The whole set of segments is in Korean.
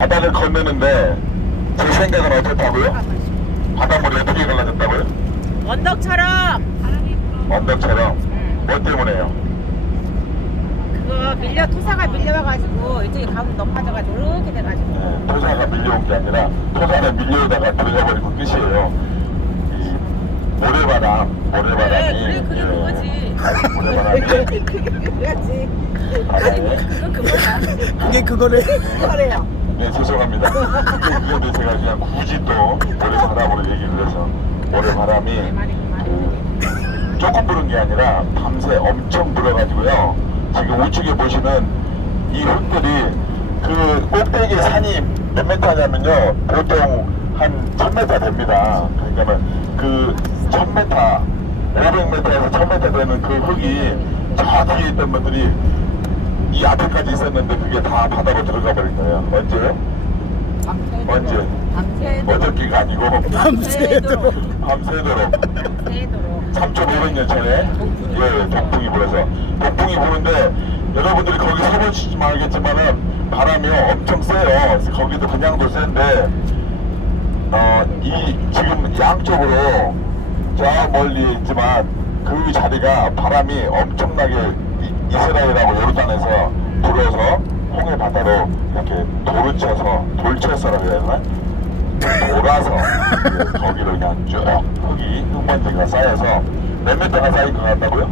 바다를 건너는데 제 생각은 어떻다고요? 바닷물이 어떻게 갈라졌다고요? 언덕처럼. 언덕처럼? 뭐 때문에요? 그거 토사가 밀려와가지고 이쪽에 가면 높아져가지고 이렇게 돼가지고. 토사가 밀려온 게 아니라 토사는 밀려오다가 들어가버리고 끝이에요. 이 모래바람이 그래 그거지. 모래바람이 그거지. 바다에 그건 그거야. 그게 그거래. 그거래요. 네 죄송합니다. 그런데 제가 그냥 굳이 또 모래바람으로 얘기를 해서 모래바람이 조금 부는 게 아니라 밤새 엄청 불어가지고요. 지금 우측에 보시는 이 흙들이 그 꼭대기 산이 몇 메타냐면요. 보통 한 1000m 됩니다. 그러니까는 그 1000m, 500m에서 1000m 되는 그 흙이 저 뒤에 있던 분들이 이 앞에까지 있었는데 그게 다 바다로 들어가 버린 거예요. 언제요? 언제? 어저께가 아니고 밤새도록. 밤새도록 3,500년 전에 동풍이 불어서 동풍이 부는데 여러분들이 거기 서보시지만 알겠지만은 바람이 엄청 세요. 그래서 거기도 그냥도 센데 이 지금 양쪽으로 저 멀리 있지만 그 자리가 바람이 엄청나게 이스라엘하고 요르단에서 불어서 홍해 바다로 이렇게 돌쳐서라고 해야 되나? 돌아서 거기로 그냥 쭉 흙이 흙먼지가 쌓여서 몇 미터가 쌓인 것 같다고요?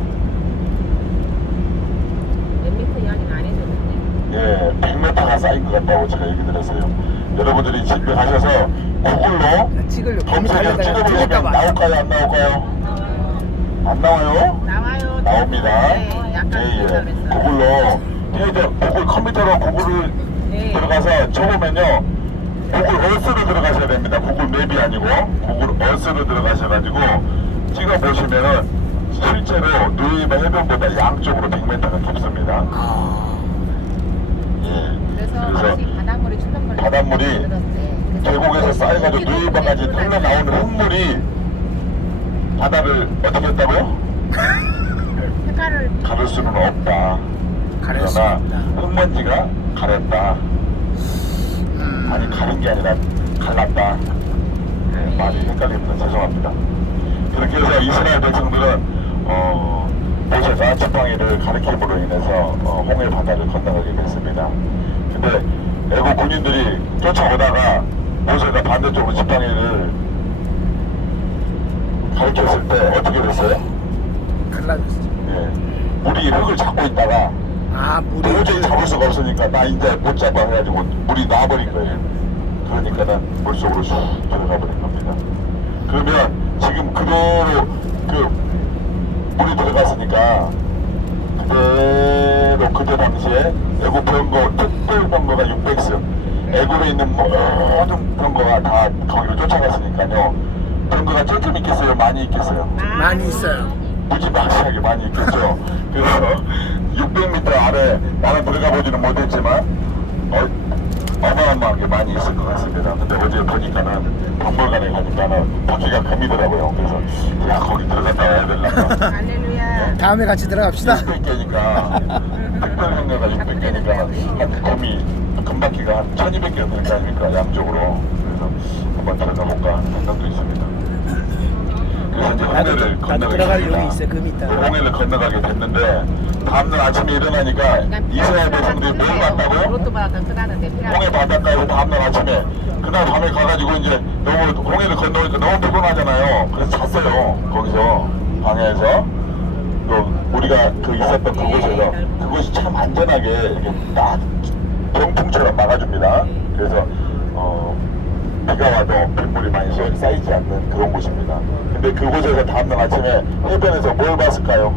몇 미터 이야기는 안 해줬는데. 100m가 쌓인 것 같다고 제가 얘기 들었어요. 여러분들이 집에 가셔서 구글로 검색해서 찍어보시면 나올까요? 안 나올까요? 안 나와요? 나와요. 나옵니다. 네, 약간 구글로 구글 컴퓨터로 구글을 들어가서 쳐보면요. 구글 얼스로 들어가셔야 됩니다. 구글 맵이 아니고 구글 얼스로 들어가셔가지고 찍어보시면은 실제로 누이바 해변보다 양쪽으로 100m가 깊습니다. 그래서 바닷물이 출렁거리고 바닷물이 계곡에서 쌓여가지고 누이바까지 흘러나오는 흙물이 바다를 어떻게 했다고요? 색깔을 가를 수는 없다. 그러나 흙먼지가 가렸다. 아니 가린 게 아니라 갈랐다. 많이 헷갈립니다. 죄송합니다. 그렇게 해서 이스라엘 백성들은 모세가 지팡이를 가리킴으로 인해서 홍해 바다를 건너가게 됐습니다. 근데 애국 군인들이 쫓아오다가 모세가 반대쪽으로 지팡이를 가리켰을 때 어떻게 됐어요? 갈라졌어. 물이 흙을 잡고 있다가 도저히 잡을 수가 없으니까 나 이제 못 잡아 해가지고 물이 나와버린 거예요. 그러니까는 물속으로 쑥 들어가 버린 겁니다. 그러면 지금 그대로 그 물이 들어갔으니까 그대로 그때 당시에 애국 병거 특별병거가 600승 애국에 있는 모든 병거가 다 거기로 쫓아갔으니까요. 병거가 조금 있겠어요? 많이 있겠어요? 많이 있어요. 무지막지하게 많이 있겠죠. 그래서 600m 아래 나는 들어가 보지는 못했지만 어마어마하게 많이 있을 것 같습니다. 근데 어제 보니까는 박물관에 가니까는 바퀴가 금이더라고요. 그래서 야 거기 들어갔다 와야 되려나. 할렐루야. 다음에 같이 들어갑시다. 600개니까 특별경로가 600개니까 한 금이 금바퀴가 한 1200개 되는 거 아닙니까 양쪽으로. 그래서 한번 들어가 볼까 하는 생각도 있습니다. 그래서 이제 홍해를 나도 들어갈 용이 있어요. 금이 있다. 홍해를 건너가게 됐는데 다음날 아침에 일어나니까 이스라엘 백성들이 뭘 봤다고요? 로또 받았던 끝나는데 홍해 바닷가에서 다음날 아침에 그날 밤에 가가지고 이제 너무 홍해를 건너니까 너무 피곤하잖아요. 그래서 잤어요. 거기서 방에서 또 우리가 그 있었던 그곳에서 그곳이 참 안전하게 이렇게 딱 병풍처럼 막아줍니다. 그래서 비가 와도 빗물이 많이 쌓이지 않는 그런 곳입니다. 근데 그곳에서 다음날 아침에 해변에서 뭘 봤을까요?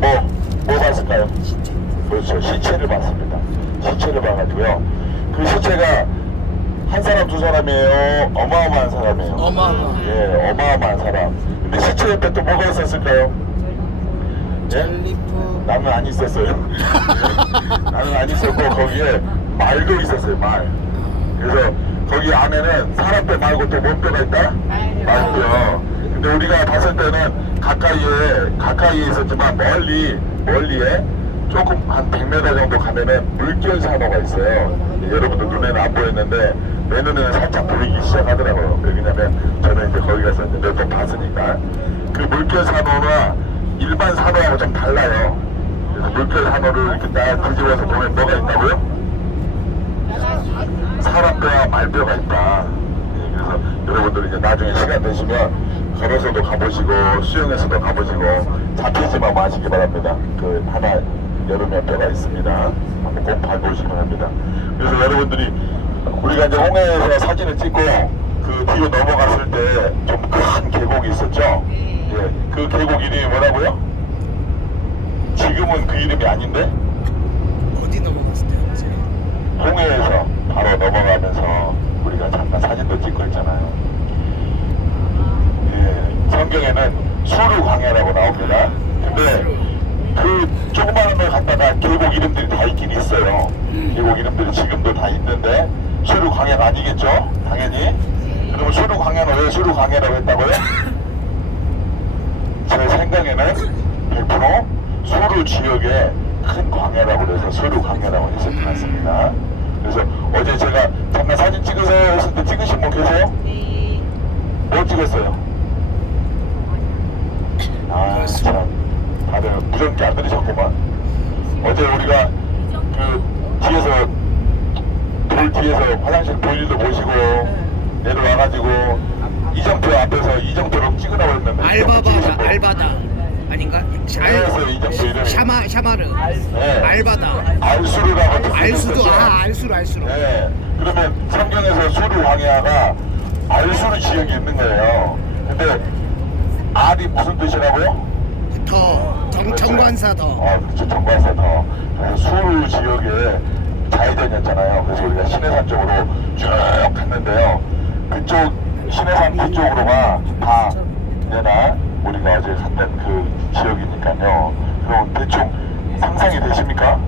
뭐 봤을까요? 시체. 그렇죠. 시체를 봤습니다. 시체를 봐가지고요. 그 시체가 한 사람 두 사람이에요? 어마어마한 사람이에요. 어마어마한 사람. 근데 시체 옆에 또 뭐가 있었을까요? 전리품. 나는 안 있었어요. 나는 안 있었고 거기에 말도 있었어요. 말. 그래서 거기 안에는 사람뼈 말고 또 뭔 뼈가 있다? 말뼈. 근데 우리가 봤을 때는 가까이에 있었지만 멀리에 조금 한 100m 정도 가면은 물결 산호가 있어요. 여러분들 눈에는 안 보였는데 내 눈에는 살짝 보이기 시작하더라고요. 왜냐면 저는 이제 거기 가서 몇 번 봤으니까. 그 물결 산호나 일반 산호하고 좀 달라요. 그래서 물결 산호를 이렇게 딱 뒤집어서 보면 뭐가 있다고요? 사람뼈와 말뼈가 있다. 예, 그래서 여러분들 이제 나중에 시간 되시면 걸어서도 가보시고 수영해서도 가보시고 잡히지만 마시기 바랍니다. 그 하나 여름에 뼈가 있습니다. 한번 꼭 봐보시기 바랍니다. 그래서 여러분들이 우리가 이제 홍해에서 사진을 찍고 그 뒤로 넘어갔을 때 좀 큰 계곡이 있었죠. 예, 그 계곡 이름이 뭐라고요? 지금은 그 이름이 아닌데 어디 넘어갔을 때요? 홍해에서 바로 넘어가면서 우리가 잠깐 사진도 찍고 있잖아요. 예, 성경에는 수르 광야라고 나옵니다. 근데 그 조그마한 걸 갖다가 계곡 이름들이 다 있긴 있어요. 계곡 이름들이 지금도 다 있는데 수르 광야가 아니겠죠? 당연히. 그러면 수르 광야는 왜 수르 광야라고 했다고요? 제 생각에는 100% 수르 지역의 큰 광야라고 해서 수르 광야라고 했을 것 같습니다. 그래서 어제 제가 잠깐 사진 찍으세요 했을 때 찍으신 분 계세요? 네. 뭐 찍었어요? 아, 참 다들 무전기 안 들으셨구만. 어제 우리가 그 뒤에서 돌 뒤에서 화장실 볼일도 보시고 내려와가지고 이정표 앞에서 이정표로 찍으라고 했는데 알바바다, 알바다 아닌가? 그래서 이정표 이름이 샤마르. 네. 알바다. 알수르라고 알수도 썼었죠. 알수로. 네. 그러면 성경에서 수르 광야가 알수르 지역이 있는 거예요. 근데 알이 무슨 뜻이라고요? 정관사 더. 그렇죠. 정관사 더. 그래서 수르 지역에 좌회전이었잖아요. 그래서 우리가 신해산 쪽으로 쭉 갔는데요. 그쪽 신해산 뒤쪽으로가 다 내나 우리가 어제 갔던 그 지역이니까요. 그럼 대충 상상이 되십니까?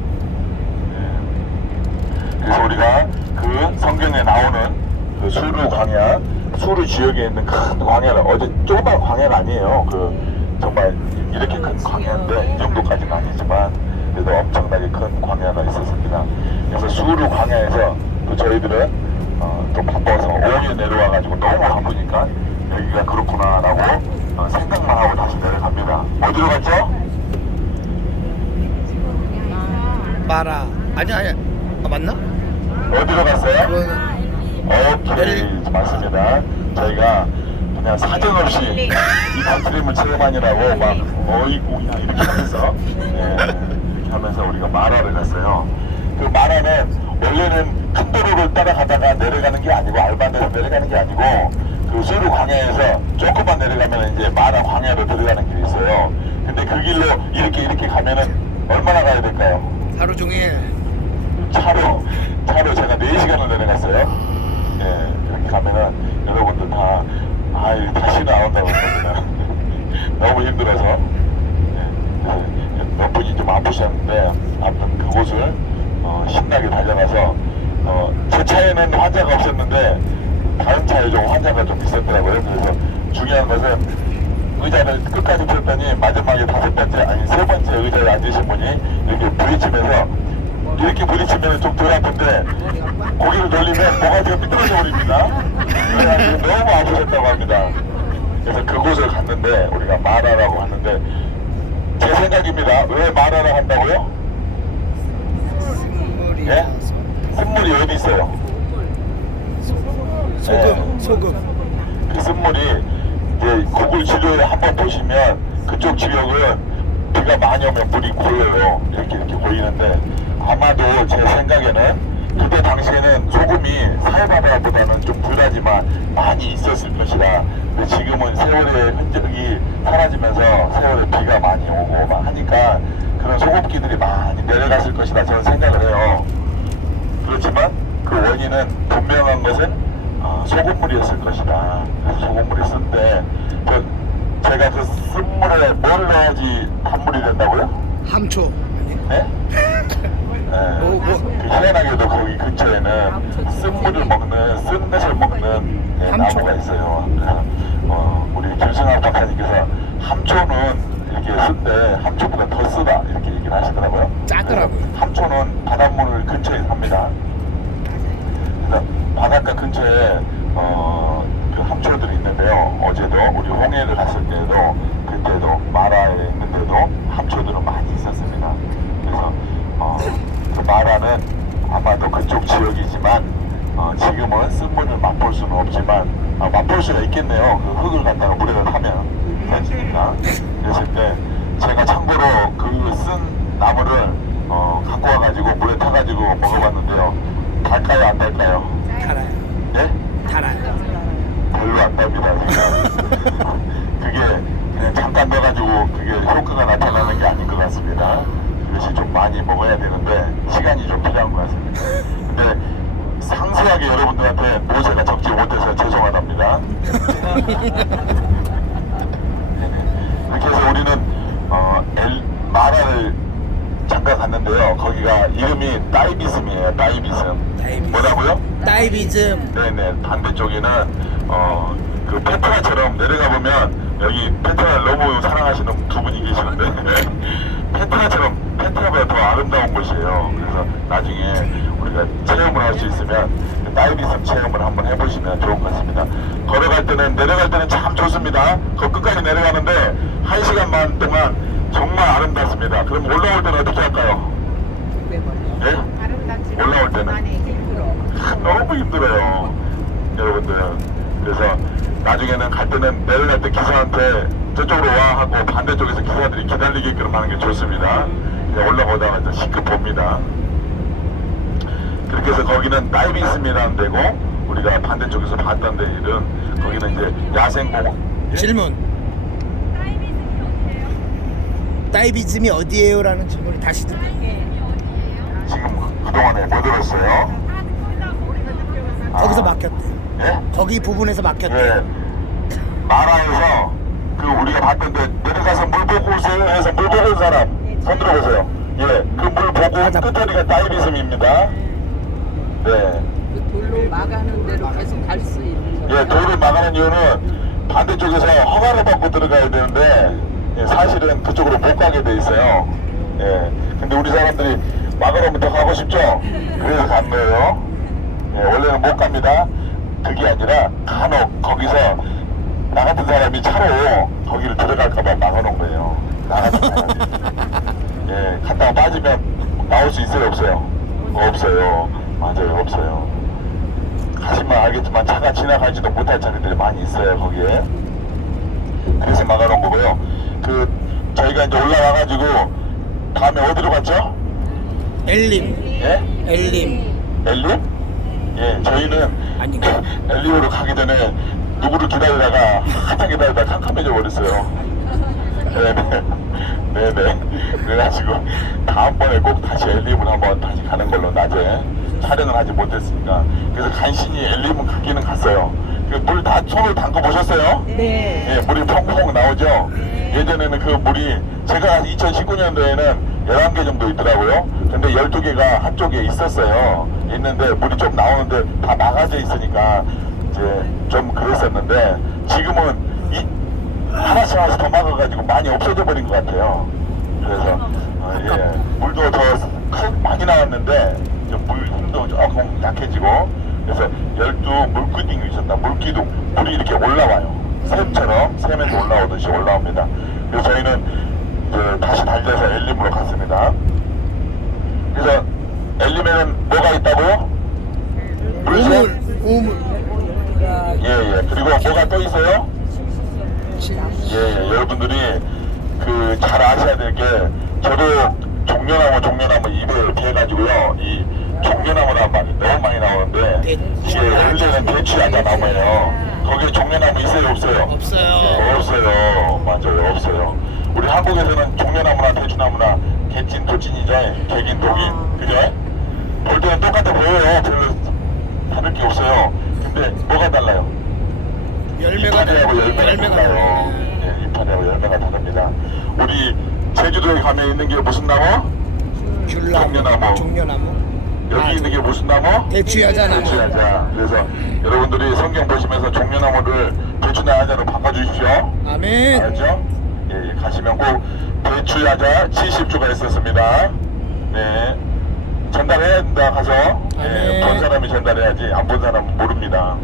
그래서 우리가 그 성경에 나오는 그 수르 광야, 수르 지역에 있는 큰 광야를 어제 조그만 광야가 아니에요. 그 정말 이렇게 큰 광야인데 이 정도까지는 아니지만 그래도 엄청나게 큰 광야가 있었습니다. 그래서 수르 광야에서 또 저희들은 좀 바빠서 오후에 내려와가지고 너무 바쁘니까 여기가 그렇구나라고 생각만 하고 다시 내려갑니다. 어디로 갔죠? 마라. 아니야. 맞나? 어디로 갔어요? 그거는 오케이, 맞습니다. 저희가 그냥 사정없이 이 컨트림을 체험하느라고 막 어이구야 이렇게 하면서 이렇게 하면서 우리가 마라를 갔어요. 그 마라는 원래는 큰 도로를 따라가다가 내려가는 게 아니고 알반에서 내려가는 게 아니고 그 수르 광야에서 조금만 내려가면 이제 마라 광야로 들어가는 길이 있어요. 근데 그 길로 이렇게 가면은 얼마나 가야 될까요? 하루 종일. 차로 제가 4시간을 내려갔어요. 예, 그렇게 가면은 여러분들 다 다시 나온다고 합니다. 너무 힘들어서 몇 분이 좀 아프셨는데 아무튼 그곳을 신나게 달려가서 제 차에는 환자가 없었는데 다른 차에 좀 환자가 좀 있었더라고요. 그래서 중요한 것은 의자를 끝까지 폈더니 마지막에 세 번째 의자에 앉으신 분이 이렇게 부딪히면서 이렇게 부딪히면 좀 덜 아픈데 고개를 돌리면 모가지가 삐뚤어져 버립니다. 그래가지고 너무 아프셨다고 합니다. 그래서 그곳을 갔는데 우리가 마라라고 하는데 제 생각입니다. 왜 마라라고 한다고요? 예? 쓴물이 어디 있어요? 소금. 그 쓴물이 이제 구글 지도에 한번 보시면 그쪽 지역은 비가 많이 오면 물이 고여요. 이렇게 고이는데 아마도 제 생각에는 그때 당시에는 소금이 사해바다보다는 좀 덜하지만 많이 있었을 것이다. 근데 지금은 세월의 흔적이 사라지면서 세월에 비가 많이 오고 막 하니까 그런 소금기들이 많이 내려갔을 것이다 저는 생각을 해요. 그렇지만 그 원인은 분명한 것은 소금물이었을 것이다. 그래서 소금물이 쓴데 제가 그 쓴물에 뭘 넣어야지 단물이 된다고요? 함초. 네? 그 희한하게도 거기 근처에는 쓴물을 먹는, 쓴 것을 먹는 나무가 있어요. 그래서 우리 김승환 박사님께서 함초는 이렇게 쓴데 함초보다 더 쓰다 이렇게 얘기를 하시더라고요. 짜더라고요. 그래서 함초는 바닷물 근처에 삽니다. 그래서 바닷가 근처에 그 함초들이 있는데요. 어제도 우리 홍해를 갔을 때도 그때도 마라에 있는데도 함초들은 많이 있었습니다. 그래서 그 마라는 아마도 그쪽 지역이지만 지금은 쓴물을 맛볼 수는 없지만 맛볼 수가 있겠네요. 그 흙을 갖다가 물에다 타면 괜찮으니까. 그랬을 때 제가 참고로 그 쓴 나무를 갖고 와가지고 물에 타가지고 먹어봤는데요. 달까요 안 달까요? 달아요. 예? 달아요. 별로 안 답니다. 그게 그냥 잠깐 넣어가지고 그게 효과가 나타나는 게 아닌 것 같습니다. 그것이 좀 많이 먹어야 되는데 시간이 좀 필요한 것 같습니다. 근데 상세하게 여러분들한테 모세가 적지 못해서 죄송하답니다. 이렇게 해서 우리는 마라를 잠깐 갔는데요. 거기가 이름이 다이비즘이에요. 다이비즘. 다이비즘. 뭐라고요? 다이비즘. 네네. 반대쪽에는 그 페트라처럼 내려가 보면 여기 페트라를 너무 사랑하시는 두 분이 계시는데 페트라처럼 페트라보다 더 아름다운 곳이에요. 그래서 나중에 우리가 체험을 할 수 있으면 다이비즘 체험을 한번 해보시면 좋은 것 같습니다. 걸어갈 때는 내려갈 때는 참 좋습니다. 그 끝까지 내려가는데 1시간 반 동안 정말 아름답습니다. 그럼 올라올 때는 어떻게 할까요? 네? 아름답지 올라올 때는? 많이 힘들어. 너무 힘들어요, 여러분들. 그래서 나중에는 갈 때는 내려갈 때 기사한테 저쪽으로 와 하고 반대쪽에서 기사들이 기다리게끔 하는 게 좋습니다. 이제 올라오다가 이제 시급 봅니다. 그렇게 해서 거기는 다이비즘이라는 데고 우리가 반대쪽에서 봤던 데는 거기는 이제 야생공원. 질문. 다이비즘이 어디예요? 라는 질문을 다시 듣고. 지금 그동안에 뭐 들었어요? 거기서 막혔대. 예? 거기 부분에서 막혔대. 예. 마라에서 그 우리가 봤던 데 내려가서 물 보고 오세요 해서 물 보고 온 사람 손 들어보세요. 예. 그 물 보고 온 끝자리가 다이비즘입니다. 네. 그 돌로 막아는 대로 계속 갈 수 있는 거예요. 예, 돌을 막아는 이유는 반대쪽에서 허가를 받고 들어가야 되는데 예, 사실은 그쪽으로 못 가게 돼 있어요. 예, 근데 우리 사람들이 막으러면 더 가고 싶죠? 그래서 간 거예요. 예, 원래는 못 갑니다. 그게 아니라 간혹 거기서 나 같은 사람이 차로 거기를 들어갈까봐 막아놓은 거예요. 나 같은 사람이. 예, 갔다가 빠지면 나올 수 있어요, 없어요? 없어요. 맞아요, 없어요. 가시면 알겠지만 차가 지나가지도 못할 차들이 많이 있어요, 거기에. 그래서 막아놓은 거고요. 저희가 이제 올라와가지고 다음에 어디로 갔죠? 엘림. 예? 엘림. 엘림? 예, 저희는 아닌가? 엘림으로 가기 전에 누구를 기다리다가 한참 기다리다가 캄캄해져 버렸어요. 네네. 네네. 그래가지고 다음번에 꼭 다시 엘림을 한번 다시 가는 걸로 낮에 촬영을 하지 못했으니까 그래서 간신히 엘림은 가기는 갔어요. 물 다 손을 담궈 보셨어요? 네. 예, 물이 펑펑 나오죠? 예전에는 그 물이 제가 2019년도에는 11개 정도 있더라고요. 근데 12개가 한쪽에 있었어요. 있는데 물이 좀 나오는데 다 막아져 있으니까 이제 좀 그랬었는데 지금은 하나씩 더 막아가지고 많이 없어져 버린 것 같아요. 그래서 예, 물도 더 많이 나왔는데 물 힘도 조금 약해지고 그래서 12 물기둥이 있었다. 물기둥 물이 이렇게 올라와요. 샘처럼 샘에서 올라오듯이 올라옵니다. 그래서 저희는 이제 다시 달려서 엘림으로 갔습니다. 그래서 엘림에는 뭐가 있다고요? 우물. 우물. 예예. 그리고 뭐가 또 있어요? 예, 여러분들이 잘 아셔야 될 게 저도 종려나무 입에 이렇게 해가지고요. 이 종려나무란 말이 너무 많이 나오는데 이게 원래는 대추야자 나무예요. 거기에 종려나무 있어요, 없어요? 없어요. 없어요. 맞아요, 없어요. 우리 한국에서는 종려나무나 대추나무나 개찐, 도찐이죠. 개긴, 독인, 그죠? 볼 때는 똑같아 보여요. 별로 다를 게 없어요. 근데 뭐가 달라요? 열매가 이파리하고 열매가 열매가 달라요. 예, 이파리하고 열매가 다릅니다. 우리 제주도에 가면 있는 게 무슨 나무? 종려나무. 종려나무. 여기 있는 게 무슨 나무? 대추야자 나무. 대추야자. 그래서 여러분들이 성경 보시면서 종려나무를 대추야자로 바꿔주십시오. 아멘. 알았죠? 예, 가시면 꼭 배추 야자 70주가 있었습니다. 네. 전달해야 된다 가서. 네. 본 사람이 전달해야지 안 본 사람은 모릅니다.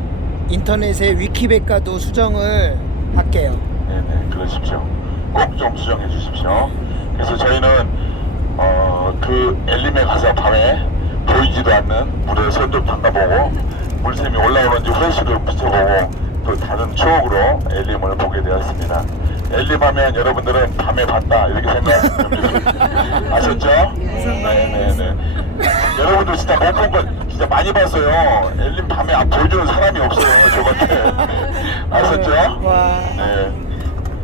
인터넷에 위키백과도 수정을 할게요. 네네, 그러십시오. 꼭 좀 수정해 주십시오. 그래서 저희는 그 엘림에 가서 밤에 보이지도 않는 물에 손 좀 담가보고 물샘이 올라오는지 후레쉬를 비춰보고 또 다른 추억으로 엘림을 보게 되었습니다. 엘림 하면 여러분들은 밤에 봤다 이렇게 생각합니다. 아셨죠? 네네네. 여러분들 진짜 못 본 거 진짜 많이 봤어요. 엘림 밤에 보여주는 사람이 없어요. 저밖에. 아셨죠? 와. 네.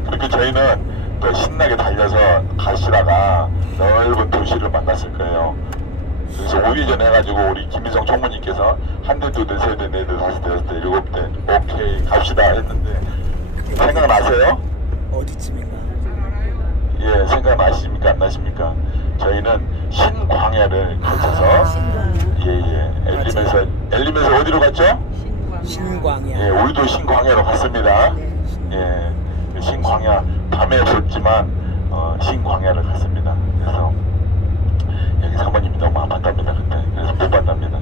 그렇게 저희는 또 신나게 달려서 가시다가 넓은 도시를 만났을 거예요. 그래서 5일 전에 해가지고 우리 김희성 총무님께서 한 대, 두 대, 세 대, 네 대, 다섯 대, 여섯 대, 일곱 대, 오케이 갑시다 했는데 생각나세요? 어디쯤인가? 예, 생각나십니까? 안 나십니까? 저희는 신광야를 거쳐서 예예 엘림에서 어디로 갔죠? 신광야. 예, 우리도 신광야로 갔습니다. 예, 신광야 밤에 봤지만 신광야를 갔습니다. 그래서 여기 사모님이 너무 아팠답니다 그때. 그래서 못 봤답니다.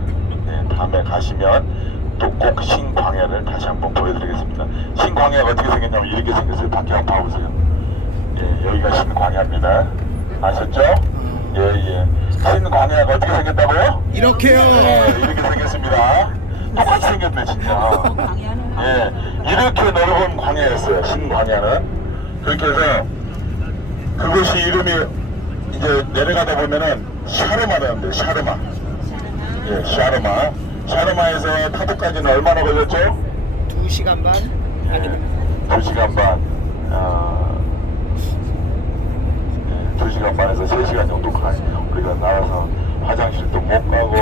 예, 다음에 가시면 또 꼭 신광야를 다시 한번 보여드리겠습니다. 신광야가 어떻게 생겼냐면 이렇게 생겼어요. 밖에 한번 봐보세요. 예, 여기가 신광야입니다. 아셨죠? 예예. 신광야가 어떻게 생겼다고요? 이렇게요. 예, 이렇게 생겼습니다. 똑같이 생겼네 진짜. 예, 이렇게 넓은 광야였어요. 신광야는. 그렇게 해서 그것이 이름이 이제 내려가다 보면은 샤르마라는데 샤르마. 예, 샤르마. 샤르마에서 타도까지는 얼마나 걸렸죠? 2시간 반? 예, 2시간 반. 2시간 반에서 3시간 정도 가요. 우리가 나와서 화장실도 못 가고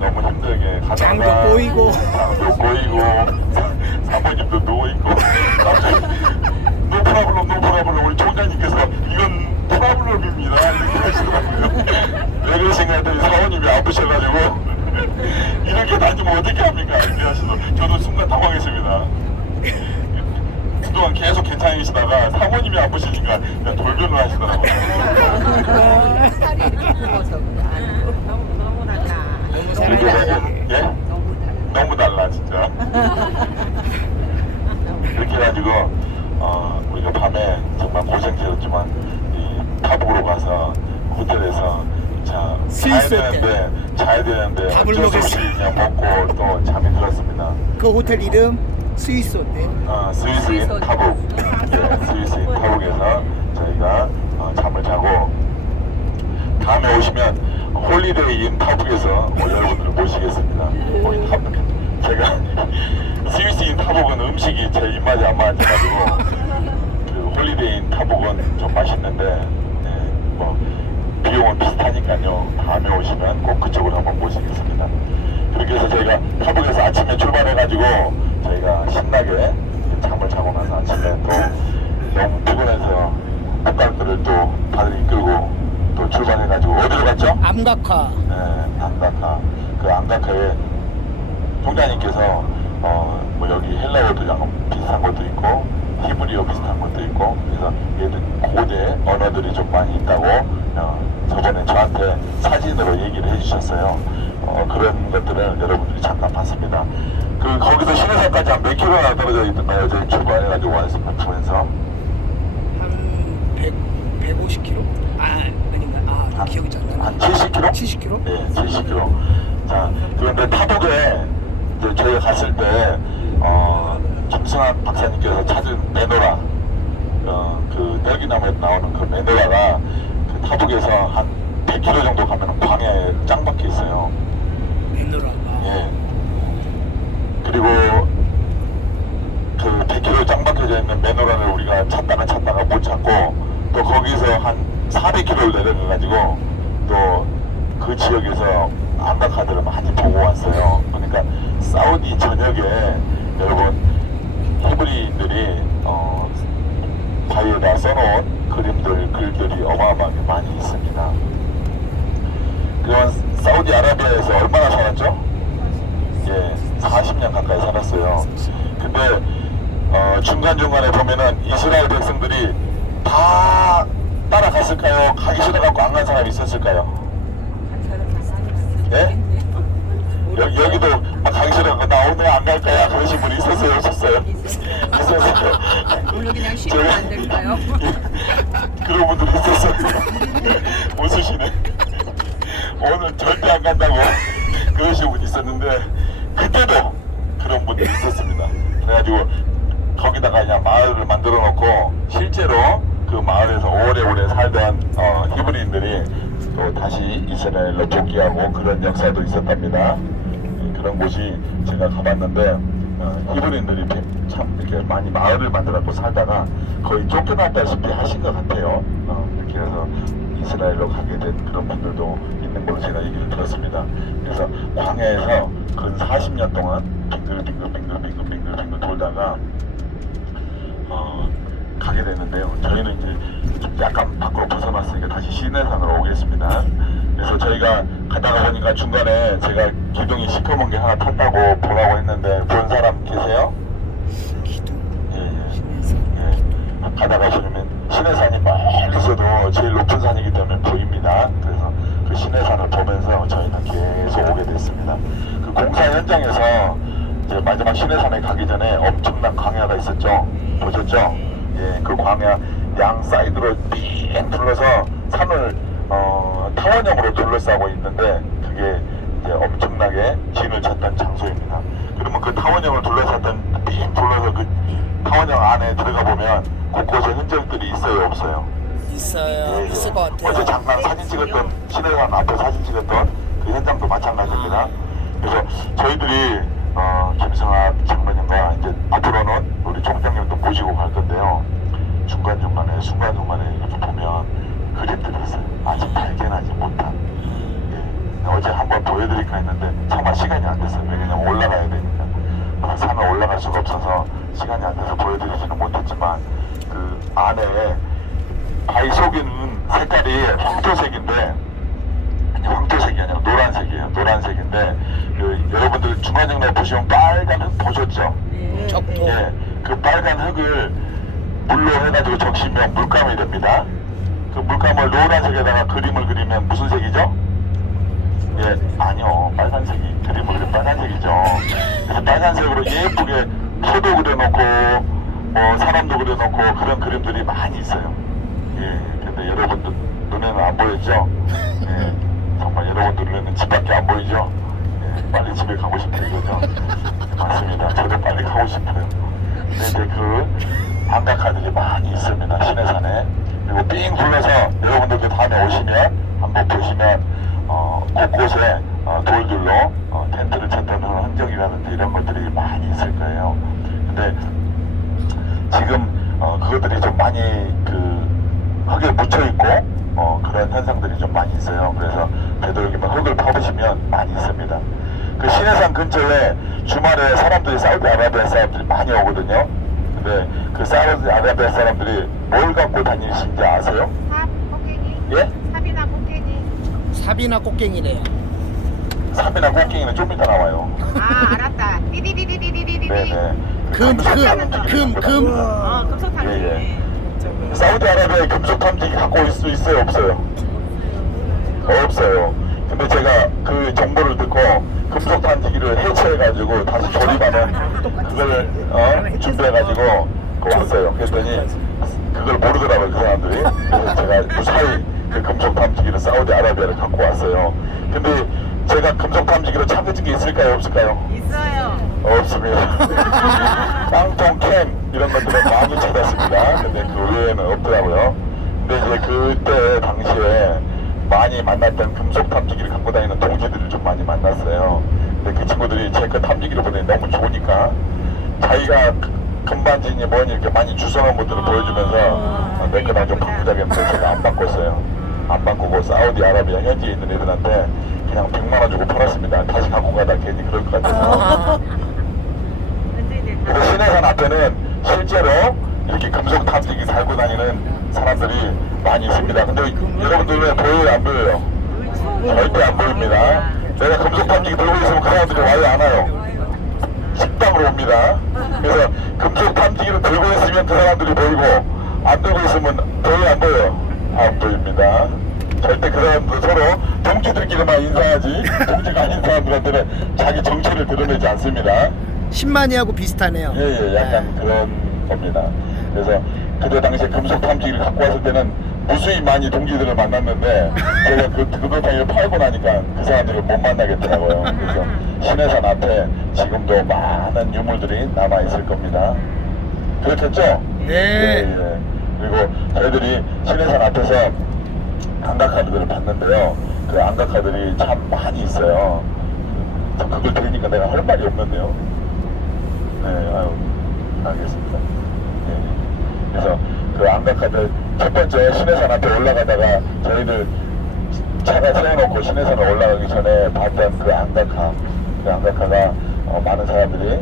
너무 힘들게 가다가 장도 보이고 장도 보이고 사모님도 누워있고 갑자기 노 프라블럼 우리 총장님께서 이건 프라블럼입니다 이렇게 하시더라고요. 왜 그러신가 했더니 사모님이 아프셔가지고 이렇게 다니면 어떻게 합니까 이렇게 하시더라고요. 저도 순간 당황했습니다. 그동안 계속 괜찮으시다가 사모님이 아프시니까 그냥 돌변을 하시더라고요. 살이 이렇게 굵어서 너무 달라. 이렇게 되면 예? 너무 달라 진짜. 그렇게 해가지고 우리가 밤에 정말 고생스럽지만 이 타북으로 가서 호텔에서 자야 되는데 밥을 어쩔 수 없이 먹였어요. 그냥 먹고 또 잠이 들었습니다. 그 호텔 이름 스위스 호텔. 스위스인 타북. 네, 스위스인 타북에서 저희가 잠을 자고 다음에 오시면 홀리데이인 타북에서 여러분들을 모시겠습니다. 거기 타북. 제가 스위스인 타북은 음식이 제 입맛에 안 맞아가지고 그 홀리데이인 타북은 좀 맛있는데 네, 뭐 비용은 비슷하니까요. 다음에 오시면 꼭 그쪽으로 한번 모시겠습니다. 그렇게 해서 저희가 타북에서 아침에 출발해가지고 저희가 신나게 잠을 자고 나서 아침에 또 너무 피곤해서 국가들을 또 다들 이끌고 또 출발해가지고 어디로 갔죠? 암각화. 네, 암각화. 그 암각화에 총장님께서 뭐 여기 헬라어도랑 비슷한 것도 있고 히브리어 비슷한 것도 있고 그래서 얘들 고대 언어들이 좀 많이 있다고 저번에 저한테 사진으로 얘기를 해주셨어요. 그런 것들을 여러분들이 잠깐 봤습니다. 그 거기서 신해산까지 한 몇 킬로나 떨어져 있던가요? 저희 출발해가지고 와있습니다. 부에서 한 150km? 아닌가? 기억이 잘 안 한 나. 70km? 70km? 네, 70km. 자, 그런데 타북에 이제 저희가 갔을 때 김승환 박사님께서 찾은 메노라, 그 딸기나무에 나오는 그 메노라가 그 타북에서 한 100km 정도 가면 광야에 짱 박혀 있어요. 메노라. 예. 그리고 그 100km 짱 박혀져 있는 메노라를 우리가 찾다가 못 찾고 또 거기서 한 400km를 내려가가지고 또 그 지역에서 암각화들을 많이 보고 왔어요. 그러니까 사우디 전역에 여러분 히브리인들이 바위에다 써놓은 그림들, 글들이 어마어마하게 많이 있습니다. 그러면 사우디아라비아에서 얼마나 살았죠? 예, 40년 가까이 살았어요. 근데 중간중간에 보면은 이스라엘 백성들이 다 따라갔을까요? 가기 싫어갖고 안 간 사람이 있었을까요? 예? 여기도 막 가기 싫어갖고 나 오늘 안 갈 거야 그러신 분이 있었어요? 없었어요? 있었어요. 오늘 그냥 쉬면 안 될까요? 그런 분들 있었어요. 웃으시네. 오늘 절대 안 간다고 그러신 분이 있었는데 그때도 그런 분들이 있었습니다. 그래가지고 거기다가 그냥 마을을 만들어 놓고 실제로 그 마을에서 오래오래 살던 히브리인들이 또 다시 이스라엘로 복귀하고 그런 역사도 있었답니다. 그런 곳이 제가 가봤는데 히브리인들이 참 이렇게 많이 마을을 만들어갖고 살다가 거의 쫓겨났다시피 하신 것 같아요. 이렇게 해서 이스라엘로 가게 된 그런 분들도 있는 걸로 제가 얘기를 들었습니다. 그래서 광야에서 근 40년 동안 빙글빙글 돌다가 가게 되는데요. 저희는 이제 좀 약간 밖으로 벗어났으니까 다시 시내산으로 오겠습니다. 그래서 저희가 가다가 보니까 중간에 제가 기둥이 시커먼 게 하나 탔다고 보라고 했는데 본 사람 계세요? 예. 가다가 보면 시내산이 멀리서도 제일 높은 산이기 때문에 보입니다. 그래서 그 시내산을 보면서 저희는 계속 오게 됐습니다. 그 공사 현장에서 이제 마지막 시내산에 가기 전에 엄청난 광야가 있었죠. 보셨죠? 예, 그 광야 양 사이드로 삥 둘러서 산을 타원형으로 둘러싸고 있는데 그게 이제 엄청나게 진을 쳤던 장소입니다. 그러면 그 타원형을 둘러쌌던 삥 둘러서 그 타원형 안에 들어가 보면 곳곳에 흔적들이 있어요, 없어요? 있어요. 있을 것 어제 같아요. 잠깐 사진 찍었던 시내산 앞에 사진 찍었던 그 현장도 마찬가지입니다. 그래서 저희들이 김승학 장로님과 이제 앞으로는 우리 총장님도 모시고 갈 건데요. 중간중간에 이렇게 보면 그림들이 있어요. 아직 발견하지 못한. 예. 어제 한번 보여드릴까 했는데 정말 시간이 안 됐어요. 왜냐면 올라가야 되니까. 산을 올라갈 수가 없어서 시간이 안 돼서 보여드리지는 못했지만 그 안에 바위 속에는 색깔이 황토색인데 황토색이 아니라 노란색이에요. 노란색인데 그 여러분들 중간중간에 보시면 빨간 흙 보셨죠? 적포. 예, 그 빨간 흙을 물로 해가지고 적시면 물감이 됩니다. 그 물감을 노란색에다가 그림을 그리면 무슨 색이죠? 예, 아니요. 빨간색이 그림을 그리면 빨간색이죠. 그래서 빨간색으로 예쁘게 소도 그려놓고 사람도 그려놓고 그런 그림들이 많이 있어요. 예, 근데 여러분들 눈에는 안 보였죠? 예, 정말 여러분들 눈에는 집밖에 안 보이죠? 예, 빨리 집에 가고 싶은 이거죠? 맞습니다. 저도 빨리 가고 싶어요. 근데 그 안각화들이 많이 있습니다. 시내산에. 그리고 삥 둘러서 여러분들도 다음에 오시면 한번 보시면 곳곳에 돌들로 텐트를 쳤던 그런 흔적이라든지 이런 것들이 많이 있을 거예요. 근데 지금 그것들이 좀 많이 그 흙에 묻혀 있고 그런 현상들이 좀 많이 있어요. 그래서 되도록이면 흙을 파보시면 많이 있습니다. 그 시내산 근처에 주말에 사람들이 사우디아라비아 사람들이 많이 오거든요. 근데 그 사우디아라비아 사람들이 뭘 갖고 다니시는지 아세요? 삽, 꽃게기. 예? 삽이나 꽃게기. 삽이나 꽃갱이래요. 삽이나 꽃갱이는 좀 이따 나와요. 아, 알았다. 띠디디디디디디디. 네네. 금. 금속탕. 예. 사우디아라비아에 금속 탐지기 갖고 올 수 있어요, 없어요? 없어요. 근데 제가 그 정보를 듣고 금속 탐지기를 해체해가지고 다시 조립하는 그걸 준비해가지고 왔어요. 그랬더니 그걸 모르더라고요, 그 사람들이. 그래서 제가 무사히 그 금속 탐지기를 사우디아라비아를 갖고 왔어요. 근데 제가 금속 탐지기로 찾은 게 있을까요, 없을까요? 있어요. 없습니다. 땅통 캠 이런 것들은 많이 찾았습니다. 근데 그 외에는 없더라고요. 근데 이제 그때 당시에 많이 만났던 금속 탐지기를 갖고 다니는 동지들을 좀 많이 만났어요. 근데 그 친구들이 제 거 탐지기를 보더니 너무 좋으니까 자기가 금반지니 뭐니 이렇게 많이 주워놓은 것들을 보여주면서 내 거랑 좀 바꾸자고 했는데 제가 안 바꿨어요. 안 바꾸고 사우디아라비아 현지에 있는 애들한테 그냥 100만 원 주고 팔았습니다. 다시 갖고 가다 괜히 그럴 것 같아서. 그래서 시내산 앞에는 실제로 이렇게 금속 탐지기 달고 다니는 사람들이 많이 있습니다. 근데 여러분들 왜 보여요, 안 보여요? 절대 안 보입니다. 내가 금속 탐지기 들고 있으면 그 사람들이 와요, 안 와요? 식당으로 옵니다. 그래서 금속 탐지기를 들고 있으면 그 사람들이 보이고 안 들고 있으면 별로 안 보여. 안 보입니다. 절대 그런 서로 동지들끼리만 인사하지 동지가 아닌 사람들한테는 자기 정체를 드러내지 않습니다. 신만이하고 비슷하네요. 예, 약간 그런 겁니다. 그래서 그때 당시에 금속 탐지기를 갖고 왔을 때는 무수히 많이 동지들을 만났는데 제가 그 금속 탐지기를 팔고 나니까 그 사람들을 못 만나겠더라고요. 그래서 신해산 앞에 지금도 많은 유물들이 남아 있을 겁니다. 그렇겠죠? 네. 예. 그리고 저희들이 신해산 앞에서 안각카드들을 봤는데요. 그 안각카들이 참 많이 있어요. 저 그걸 들으니까 내가 할 말이 없는데요. 네, 아유, 알겠습니다. 네. 그래서 그 안각카들 첫 번째 신해산 앞에 올라가다가 저희들 차가 세워놓고 신해산을 올라가기 전에 봤던 그 안각카, 그 안각카가 많은 사람들이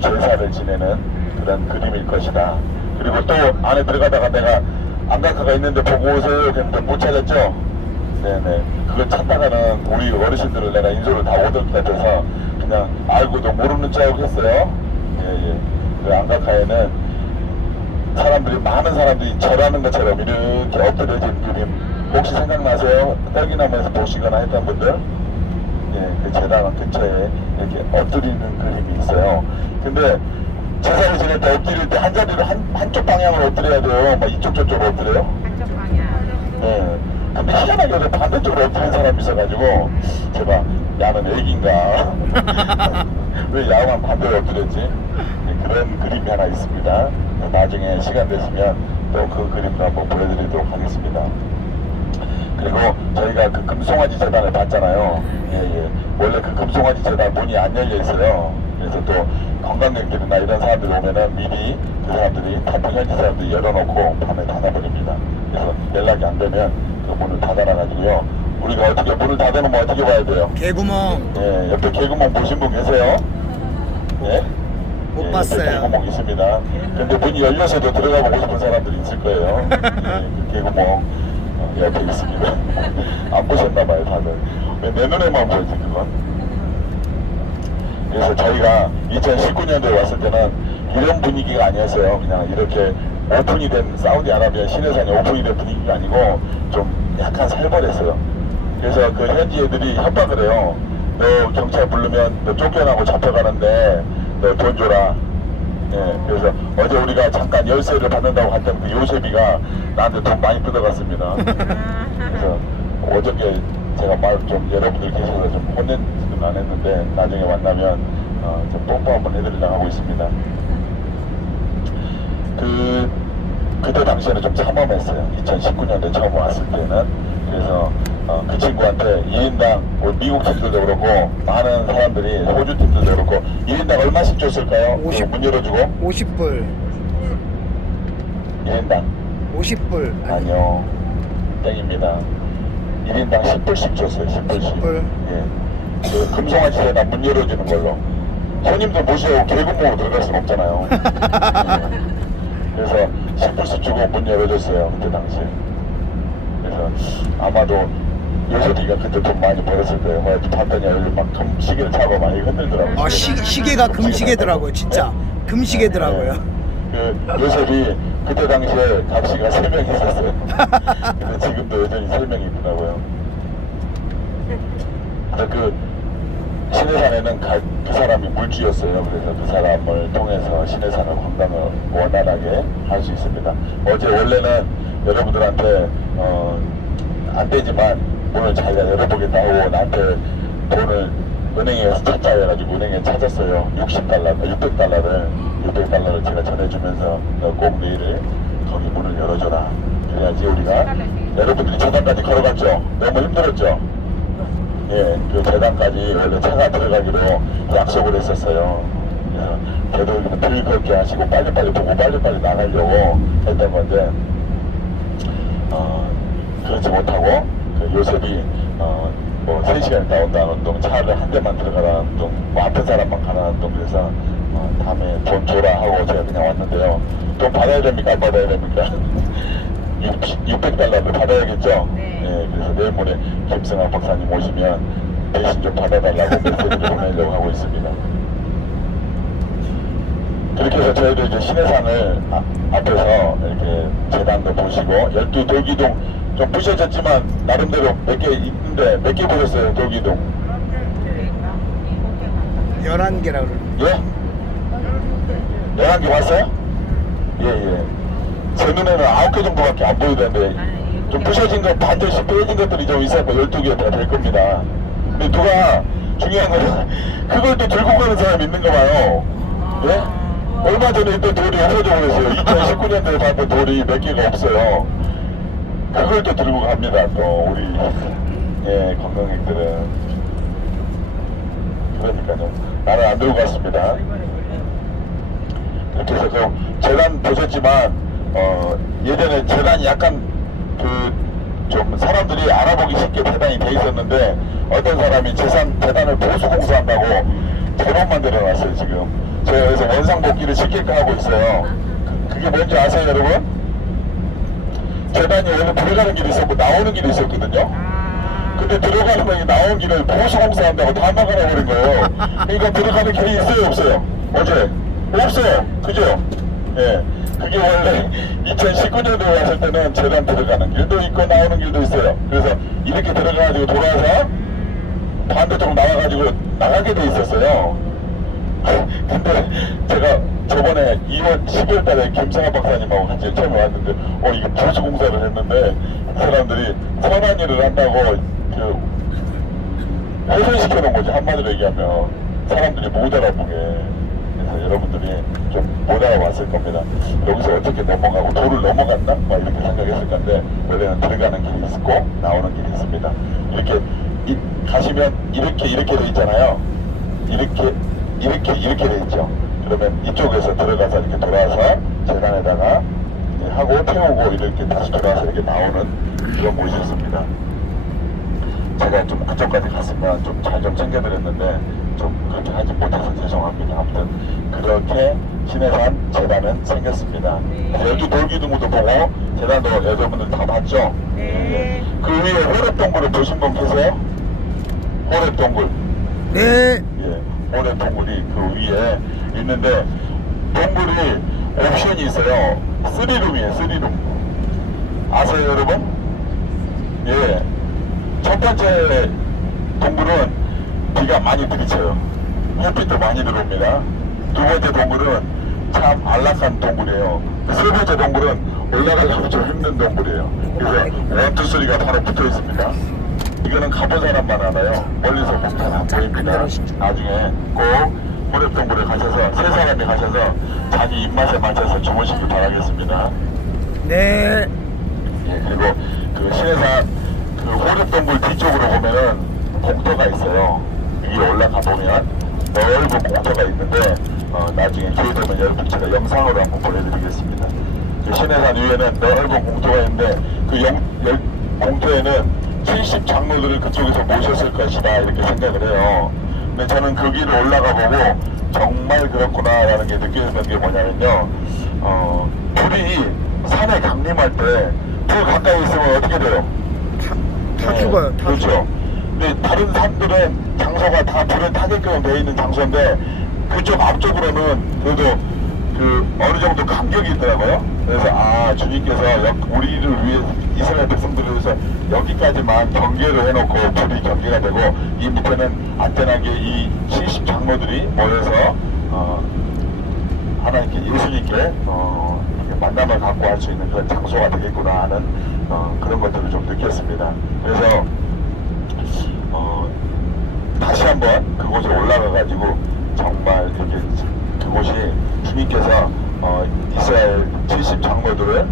제사를 지내는 그런 그림일 것이다. 그리고 또 안에 들어가다가 내가 안각카가 있는데 보고 오세요 했는데 못 찾았죠? 네네. 그거 찾다가는 우리 어르신들을 내가 인솔을 다 얻을 것 같아서 그냥 알고도 모르는 척 했어요. 예예. 그 안각카에는 사람들이 많은 사람들이 절하는 것처럼 이렇게 엎드려진 그림 혹시 생각나세요? 딸기나무에서 보시거나 했던 분들? 예, 그 제단 근처에 이렇게 엎드리는 그림이 있어요. 근데 제사를 지낼 때 엎드릴 때 한 자리를 한쪽 방향으로 엎드려야 돼요. 막 이쪽 저쪽으로 엎드려요? 한쪽 방향. 네. 근데 희한하게 반대쪽으로 엎드린 사람이 있어가지고 제가 야는 애기인가 왜 야만 반대로 엎드렸지? 네, 그런 그림이 하나 있습니다. 나중에 시간 되시면 또 그 그림도 한번 보여드리도록 하겠습니다. 그리고 저희가 그 금송아지 재단을 봤잖아요. 예. 원래 그 금송아지 재단 문이 안 열려 있어요. 그래서 또 관광객들이나 이런 사람들이 오면은 미리 그 사람들이 타포 현지 사람들이 열어놓고 밤에 닫아버립니다. 그래서 연락이 안 되면 그 문을 닫아놔가지고요. 우리가 어떻게 문을 닫아놓으면 어떻게 봐야 돼요? 개구멍 예, 옆에 개구멍 보신 분 계세요? 예? 못 예, 봤어요. 옆에 개구멍 있습니다. 근데 문이 열려서도 들어가 보고 싶은 사람들이 있을 거예요. 예, 그 개구멍 옆에 있습니다. 안 보셨나봐요, 다들. 왜 내 눈에만 보이지, 그건? 그래서 저희가 2019년도에 왔을 때는 이런 분위기가 아니었어요. 그냥 이렇게 오픈이 된 사우디아라비아 신해산이 오픈이 된 분위기가 아니고 좀 약간 살벌했어요. 그래서 그 현지 애들이 협박을 해요. 너 경찰 부르면 너 쫓겨나고 잡혀가는데 너 돈 줘라. 예, 그래서 어제 우리가 잠깐 열쇠를 받는다고 했던 그 요셉이가 나한테 돈 많이 뜯어갔습니다. 그래서 어저께 제가 말 좀 여러분들 계셔서 좀 혼내지는 안 했는데 나중에 만나면 좀 뽀뽀 한번 해드리려고 하고 있습니다. 그때 당시에는 좀 참험했어요. 2019년도에 처음 왔을 때는. 그래서 그 친구한테 1인당 미국 팀들도 그렇고 많은 사람들이 호주 팀들도 그렇고 1인당 얼마씩 줬을까요? 50. 문 열어주고 50불 1인당 50불 아니요 땡입니다. 1인당 10불씩 줬어요. 10불씩 10불. 예. 그 금송아지 재단 문 열어주는 걸로 손님들 모시고 개구멍으로 들어갈 순 없잖아요. 예. 그래서 10불씩 주고 문 열어줬어요. 그때 당시에. 그래서 아마도 요셉이가 그때 돈 많이 벌었을 거예요. 뭐 봤더니 여기 막 금시계를 차고 많이 흔들더라고요. 아 시계가 금시계더라고요 진짜 금시계더라고요. 그 요셉이 그때 당시에 값이가 3명 있었어요. 근데 지금도 여전히 3명이 있더라고요. 근데 그 신해산에는 그 사람이 물주였어요. 그래서 그 사람을 통해서 신해산을 관광을 원활하게 할 수 있습니다. 어제 원래는 여러분들한테 안 되지만 오늘 자기가 열어보겠다 하고 나한테 돈을 은행에서 찾자 해가지고 은행에 찾았어요. 600달러를 제가 전해주면서 너 꼭 내일 거기 문을 열어줘라. 그래야지 우리가 여러분들이 재단까지 걸어갔죠. 너무 힘들었죠. 예, 그 재단까지 원래 차가 들어가기로 약속을 했었어요. 되도록이면 들 걷게 하시고 빨리빨리 보고 빨리빨리 나가려고 했던 건데 그렇지 못하고 그 요셉이 뭐 3시간에 나온다는 운동, 차를 한 대만 들어가라는 운동, 뭐 앞에 사람만 가라는 운동, 그래서 다음에 돈 줘라 하고 제가 그냥 왔는데요. 돈 받아야 됩니까? 안 받아야 됩니까? 600달러를 받아야겠죠? 네. 예, 그래서 내일 모레 김승환 박사님 오시면 대신 좀 받아달라고 메시지를 보내려고 하고 있습니다. 그렇게 해서 저희도 이제 신해산을 앞에서 이렇게 재단도 보시고 12돌기둥 좀 부셔졌지만 나름대로 몇 개 있는데 몇 개 보셨어요 돌기둥? 11개라고 그러는데. 예? 11개 봤어요? 예예. 제 눈에는 9개 정도밖에 안 보이던데 좀 부셔진 거 반드시 빼진 것들이 좀 있어서 12개가 될 겁니다. 근데 누가 중요한 거는 그걸 또 들고 가는 사람이 있는가 봐요. 예? 얼마 전에 또 돌이 없어져 버렸어요. 2019년도에 봤던 돌이 몇 개가 없어요. 그걸 또 들고 갑니다. 또 우리 예 관광객들은 그러니까요. 나는 안 들고 갔습니다. 이렇게 해서 그 재단 보셨지만 예전에 재단이 약간 그 좀 사람들이 알아보기 쉽게 재단이 돼 있었는데 어떤 사람이 재단을 보수공사한다고 잘못 만들어놨어요 지금. 제가 그래서 원상복귀를 시킬까 하고 있어요. 그게 뭔지 아세요 여러분? 재단이 원래 들어가는 길이 있었고 나오는 길이 있었거든요. 근데 들어가는 거니 나오는 길을 보수공사한다고 다 막아내버린 거예요. 그러니까 들어가는 길이 있어요 없어요? 어제? 없어요. 그죠? 예. 그게 원래 2019년도에 왔을 때는 재단 들어가는 길도 있고 나오는 길도 있어요. 그래서 이렇게 들어가가지고 돌아서 반대쪽으로 나와가지고 나가게 돼 있었어요. 근데 제가 저번에 12월 달에 김성환 박사님하고 같이 처음에 왔는데 이게 보수공사를 했는데 그 사람들이 선한 일을 한다고 그 훼손시켜 놓은 거지 한마디로 얘기하면 사람들이 못 알아보게. 그래서 여러분들이 좀 못 알아봤을 겁니다. 여기서 어떻게 넘어가고 돌을 넘어갔나? 막 이렇게 생각했을 건데 원래는 들어가는 길이 있고 나오는 길이 있습니다. 이렇게 가시면 이렇게 돼 있잖아요. 이렇게 돼 있죠. 그러면 이쪽에서 들어가서 이렇게 돌아서 재단에다가 이제 하고 태우고 이렇게 다시 돌아서 이렇게 나오는 그런 곳이었습니다. 제가 좀 그쪽까지 갔으면 좀 잘 좀 챙겨드렸는데 좀 그렇게 하지 못해서 죄송합니다. 아무튼 그렇게 신해산 재단은 생겼습니다. 여기 돌기둥도 보고 재단도 여러분들 다 봤죠? 네. 그 위에 호랩동굴을 보신 분 계세요? 호랩동굴. 네. 예, 호랩동굴이 그 위에 있는데 동굴이 옵션이 있어요. 3룸이에요. 3룸. 아세요 여러분? 예. 첫 번째 동굴은 비가 많이 들이쳐요. 햇빛도 많이 들어옵니다. 두 번째 동굴은 참 안락한 동굴이에요. 세 번째 동굴은 올라가려고 좀 힘든 동굴이에요. 그래서 1, 2, 3가 바로 붙어 있습니다. 이거는 가본 사람만 알아요. 멀리서 보면 안 보입니다. 나중에 꼭 호랩동굴에 가셔서 세 사람이 가셔서 자기 입맛에 맞춰서 주무시길 바라겠습니다. 네. 예, 그리고 그 신해산 그 호랩동굴 뒤쪽으로 보면은 공터가 있어요. 위에 올라가 보면 넓은 공터가 있는데 나중에 기회 되면 여러분 제가 영상으로 한번 보여드리겠습니다. 그 신해산 위에는 넓은 공터가 있는데 그 공터에는 70장로들을 그쪽에서 모셨을 것이다 이렇게 생각을 해요. 근데 저는 그 길을 올라가 보고 정말 그렇구나라는 게 느껴졌던 게 뭐냐면요. 불이 산에 강림할 때 불 가까이 있으면 어떻게 돼요? 다 죽어요. 다 그렇죠. 죽어요. 근데 다른 산들은 장소가 다 불에 타게끔 되어 있는 장소인데 그쪽 앞쪽으로는 그래도 그 어느 정도 간격이 있더라고요. 그래서 주님께서 우리를 위해 이스라엘 백성들을 위해서 여기까지만 경계를 해놓고 불이 경계가 되고 이 밑에는 안전하게 이 70장로들이 모여서 하나님께 예수님께 이렇게 만남을 갖고 할 수 있는 그런 장소가 되겠구나 하는 그런 것들을 좀 느꼈습니다. 그래서 다시 한번 그곳에 올라가 가지고 정말 이렇게 그곳이 주님께서 이스라엘 70장로들을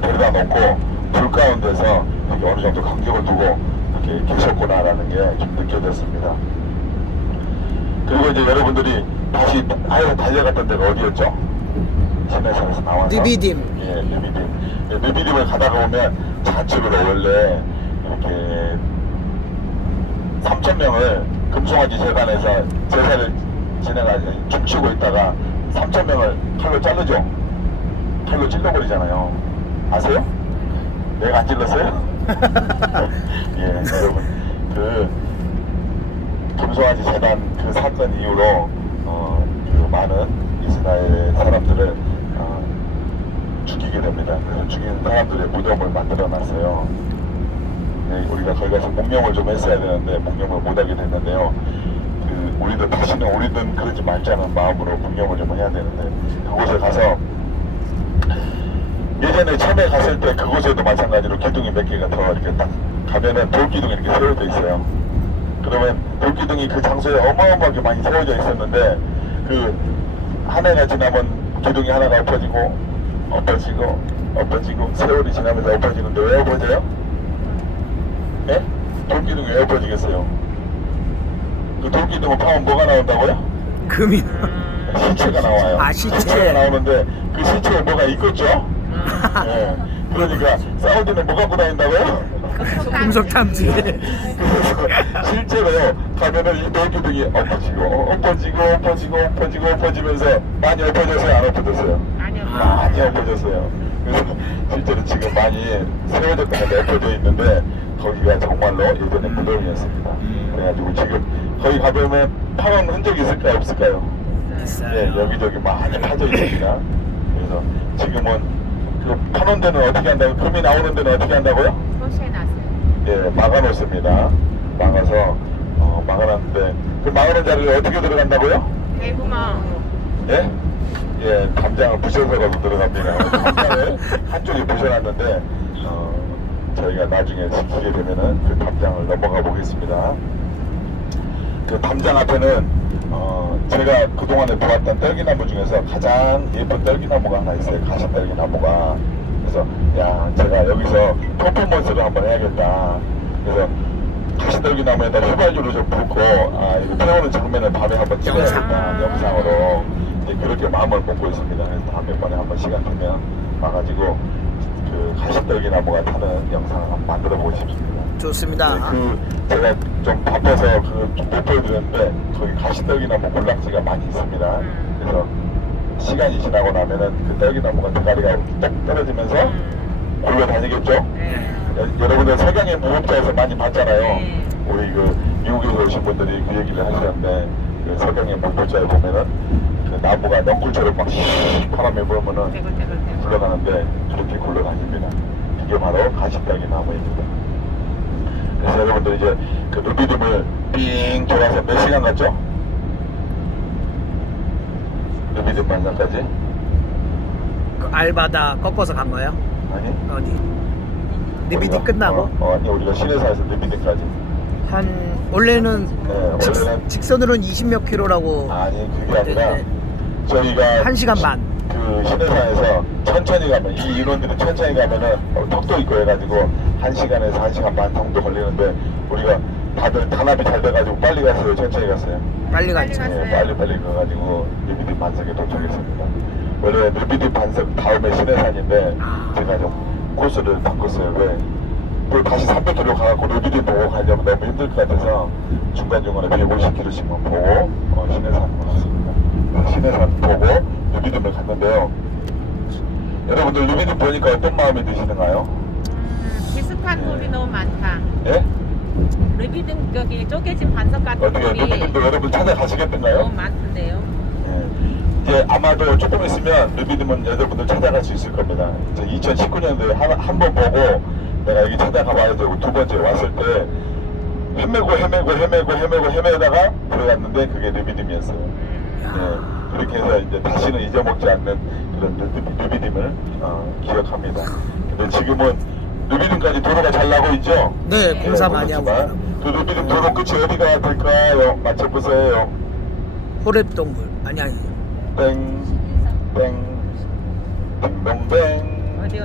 데려다 놓고 불 가운데서 이렇게 어느 정도 간격을 두고 이렇게 계셨구나라는 게 좀 느껴졌습니다. 그리고 이제 여러분들이 다시 하여서 달려갔던 데가 어디였죠? 신해산에서 나와서 느비딤. 예, 느비딤. 예, 느비딤을 가다가 보면 좌측으로 원래 이렇게 3,000명을 금송아지 재단에서 제사를 춤추고 있다가 3,000명을 칼로 자르죠. 칼로 찔러버리잖아요. 아세요? 내가 안 찔렀어요? 예, 여러분 그 금송아지 재단 그 사건 이후로 그 많은 이스라엘 사람들을 죽이게 됩니다. 그래서 죽인 사람들의 무덤을 만들어 놨어요. 네, 우리가 거기 가서 묵념을 좀 했어야 되는데 묵념을 못하게 됐는데요. 우리도 다시는 우리는 그러지 말자는 마음으로 묵념을 좀 해야 되는데, 그곳에 가서 예전에 처음에 갔을 때 그곳에도 마찬가지로 기둥이 몇 개가 더 이렇게 딱 가면은 돌기둥이 이렇게 세워져 있어요. 그러면 돌기둥이 그 장소에 어마어마하게 많이 세워져 있었는데, 그 한 해가 지나면 기둥이 하나가 엎어지고 세월이 지나면서 엎어지는데 왜 엎어져요? 예? 돌기둥이 왜 엎어지겠어요? 그 돌기둥을 파면 뭐가 나온다고요? 금이. 시체가 나와요. 아, 시체. 시체가 나오는데 그 시체에 뭐가 있겠죠? 예. 그러니까 사우디는 뭐 갖고 다닌다고요? 금속 탐지. 실제로요, 가면은 이 돌기둥이 엎어지면서 많이 엎어졌어요, 안 엎어졌어요? 아니요. 많이 엎어졌어요. 그래서 실제로 지금 많이 세워졌다가 엎어져 있는데, 거기가 정말로 예전에 무덤이었습니다. 그래가지고 지금 거기 가보면 파란 흔적이 있을까요, 없을까요? 예, 여기저기 많이 파져 있습니다. 그래서 지금은 그 파는 데는 어떻게 한다고, 금이 나오는 데는 어떻게 한다고요? 표시해놨어요. 예, 막아놓습니다. 막아서 막아놨는데, 그 막아놓은 자리를 어떻게 들어간다고요? 대구멍으로. 예? 예, 담장을 부셔서라도 들어갑니다. 담장을 한쪽에 부셔놨는데, 저희가 나중에 지키게 되면은 그 담장을 넘어가 보겠습니다. 그 담장 앞에는 제가 그동안에 보았던 딸기나무 중에서 가장 예쁜 딸기나무가 하나 있어요. 가시딸기나무가. 그래서 야, 제가 여기서 퍼포먼스를 한번 해야겠다. 그래서 가시딸기나무에다 휘발유를 좀 붓고 이거 태우는 장면을 밤에 한번 찍어야겠다. 영상으로. 이제 그렇게 마음을 먹고 있습니다. 그래서 다음번에 한번 시간 되면 와가지고 그 가시딸기나무가 타는 영상을 한번 만들어 보고 싶습니다. 좋습니다. 네, 제가 좀 바빠서 못 보여드렸는데 거기 가시떨기나무 군락지가 많이 있습니다. 그래서 시간이 지나고 나면은 그 떨기나무가 대가리가 딱 떨어지면서 굴러다니겠죠? 네. 여러분들 서경의 무법자에서 많이 봤잖아요. 네. 우리 그 미국에서 오신 분들이 그 얘기를 하시는데, 그 서경의 무법자에 보면은 그 나무가 넝쿨처럼 막 바람에 불면은 떼굴떼굴떼굴. 굴러가는데 이렇게 굴러다닙니다. 이게 바로 가시떨기 나무입니다. 그래서 여러분들 이제 그 누비dim을 삥 돌아서 몇 시간 갔죠? 누비dim 만나까지? 그 알바다 꺾어서 간 거예요? 아니? 어디? 리비디 끝나고? 아니, 우리가 시내사에서 누비dim까지. 원래는 원래는 직선으로는 20몇 킬로라고. 아니, 그게 아니라 저희가 1시간 반. 그 시내사에서 천천히 가면, 이 인원들이 천천히 가면은 턱도 있고 해가지고 1시간에서 1시간 반 정도 걸리는데, 우리가 다들 단합이 잘 돼가지고 빨리 갔어요. 천천히 갔어요. 빨리 갔죠. 갔어요. 빨리 가가지고 누비dim 반석에 도착했습니다. 원래 누비dim 반석 다음에 시내산인데 제가 좀 코스를 바꿨어요. 왜? 또 다시 300km 가갖고 누비dim 보고 가려면 너무 힘들 것 같아서 중간중간에 150km씩만 보고 시내산으로 갔습니다. 시내산 보고 누비dim을 갔는데요. 여러분들 누비dim 보니까 어떤 마음이 드시는가요? 비슷한 돌이 너무 많다. 예? 르비dim 여기 쪼개진 반석 같은 어떻게 돌이 누비dim도 여러분 찾아가시겠던가요? 너무 많던데요. 이제 아마도 조금 있으면 누비dim은 여러분들 찾아갈 수 있을 겁니다. 2019년도에 한 번 보고 내가 여기 찾아가 봐야 되고, 두 번째 왔을 때 헤매다가 들어갔는데 그게 누비dim이었어요. 그렇게 해서 이제 다시는 잊어먹지 않는 그런 누비dim을 기억합니다. 근데 지금은 누비dim까지 도로가 잘 나고 있죠? 네, 공사 많이 하고. 그렇지만 그 누비dim 도로 끝이 어디가 될까요? 맞춰보세요. 호랩동굴. 아니. 땡땡땡. 어디.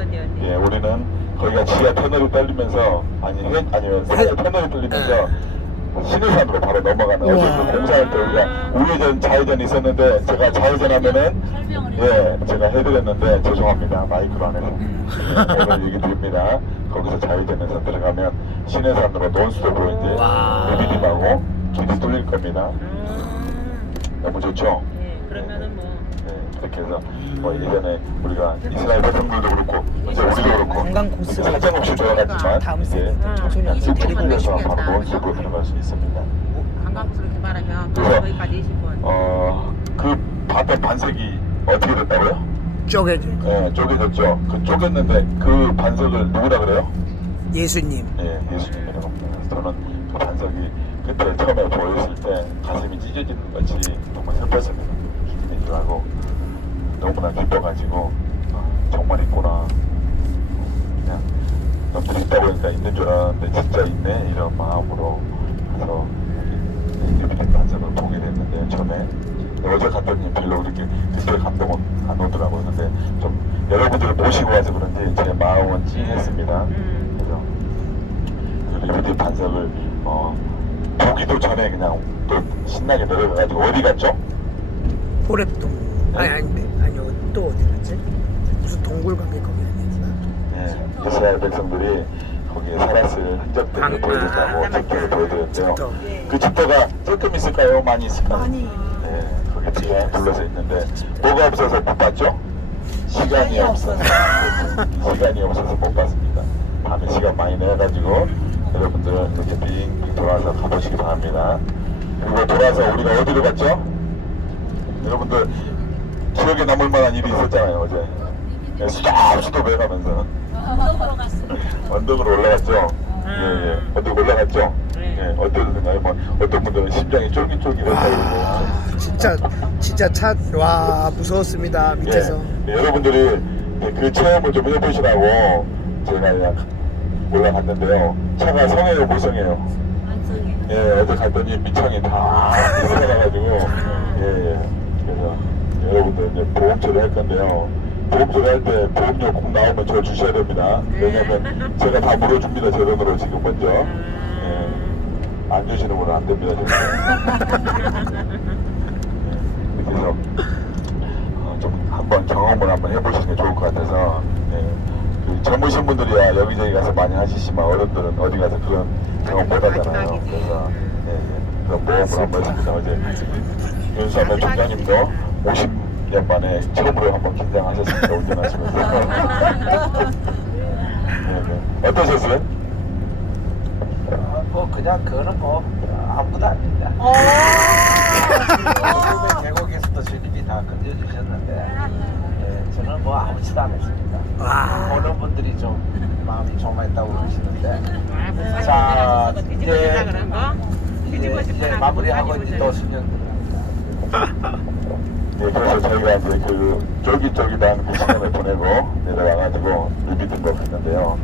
예, 우리는 거기가 지하 터널이 뚫리면서 아니면 터널이 뚫리면서 신해산으로 바로 넘어가는 어제 공사할 때 우리가 우회전 좌회전이 있었는데, 제가 좌회전하면은 제가 해드렸는데 죄송합니다. 마이크로 안 해서 오늘 얘기 드립니다. 거기서 좌회전해서 들어가면 신해산으로 논스톱으로 이제 누비dim하고 길이 뚫릴 겁니다. 너무 좋죠? 네, 그러면은 뭐 그렇게 해서 예전에 우리가 이스라엘 백성들도 그렇고 이제 우리도 그렇고 관광 코스가 사정없이 돌아갔지만 다음 이제 세대 천천히 하죠. 숲을 빌려서 바로 논숲으로 들어갈 수 있습니다. 관광지로 개발하면 그래서 거기까지 20분. 그 올라갔던 반석이 어떻게 됐다고요? 쪼개진 거. 예, 쪼개졌죠. 그 쪼갰는데 그 반석을 누구라 그래요? 예수님. 예, 예수님이라고 합니다. 저는 그 반석이 그때 처음에 보였을 때 가슴이 찢어지는 것이 정말 슬펐습니다. 죽음인 줄 알고 너무나 기뻐가지고 정말 있구나. 그냥 남들이 있다 보니까 있는 줄 알았는데 진짜 있네 이런 마음으로 가서 여기 반석을 보게 됐는데 처음에 어제 갔더니 별로 그렇게 그때 감동은 안 오더라고요. 근데 좀 여러분들을 모시고 와서 그런지 제 마음은 찡했습니다. 그래서 그 리버티 반석을 보기도 전에 그냥 또 신나게 내려가가지고 어디 갔죠? 호랩동. 아니요. 또 어디 갔지? 무슨 동굴 관계 거기 아니었나? 예, 이스라엘 백성들이 거기에 살았을 흔적들을 보여준다고 집터를 보여드렸대요. 집터. 그 집터가 조금 있을까요? 많이 있을까요? 많이. 예, 거기 뒤에 둘러서 있는데 뭐가 없어서 못 봤죠? 시간이 없어서. 시간이 없어서 못 봤습니다. 밤에 시간 많이 내가지고 여러분들 이렇게 빙빙 돌아서 가보시기 바랍니다. 그리고 돌아서 우리가 어디로 갔죠? 여러분들 기억에 남을 만한 일이 있었잖아요 어제. 네, 수도 배가면서 언덕으로 올라갔죠. 예, 언덕 올라갔죠. 예, 어떠셨나요? 뭐 어떤 분들은 심장이 쫄깃쫄깃했다고 그러고. 진짜 와 무서웠습니다 밑에서. 예, 여러분들이 그 체험을 좀 해보시라고 제가 그냥 올라갔는데요. 차가 성해요, 무성해요? 예, 어제 갔더니 밑창이 다 휘어나가지고, 그래서 여러분들 이제 보험 처리할 건데요. 보험 처리할 때 보험료 꼭 나오면 저 주셔야 됩니다. 왜냐면 제가 다 물어줍니다, 제 돈으로 지금 먼저. 예, 안 주시는 분은 안 됩니다, 그래서 좀 한번 경험을 한번 해보시는 게 좋을 것 같아서. 그 젊으신 분들이야 여기저기 가서 많이 하시지만 어른들은 어디 가서 그런 경험 못 하잖아요. 그래서 그런 모험을 한번 했습니다. 어제 윤수하면 총장님도 50년 만에 처음으로 한번 긴장하셨습니다. 운전하시면서. 어떠셨어요? 뭐 그냥 그거는 뭐 아무것도 아닙니다. 계곡에서도 주님이 다 건져주셨는데 저는 뭐 아무것도 안 했습니다. 보는 분들이 좀 마음이 조마했다고 그러시는데 자 이제 마무리하고 이제 또 수년 그래서 저희가 이제 그 쫄깃쫄깃한 그 시간을 보내고 내려와가지고 리비딩을 했는데요.